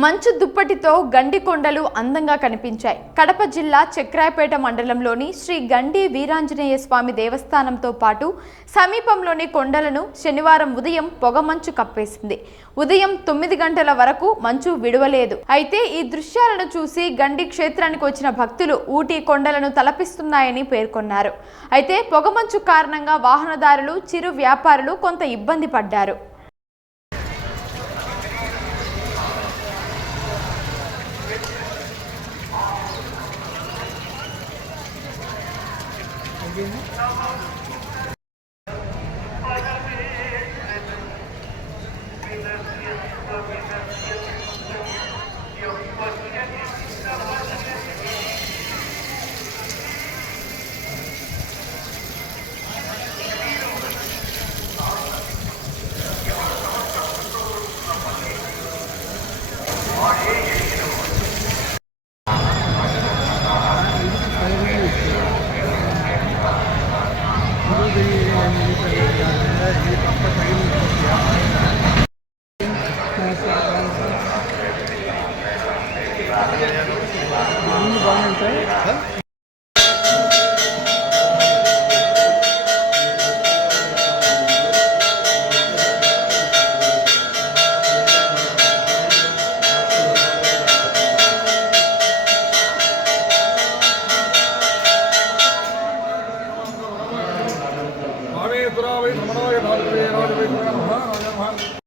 మంచు దుప్పటితో గండి కొండలు అందంగా కనిపించాయి. కడప జిల్లా చక్రాయపేట మండలంలోని శ్రీ గండి వీరాంజనేయ స్వామి దేవస్థానంతో పాటు సమీపంలోని కొండలను శనివారం ఉదయం పొగమంచు కప్పేసింది. ఉదయం 9 గంటల వరకు మంచు విడవలేదు. అయితే ఈ దృశ్యాలను చూసి గండి క్షేత్రానికి వచ్చిన భక్తులు ఊటీ కొండలను తలపిస్తున్నాయని పేర్కొన్నారు. అయితే పొగమంచు కారణంగా వాహనదారులు, చిరు వ్యాపారులు కొంత ఇబ్బంది పడ్డారు.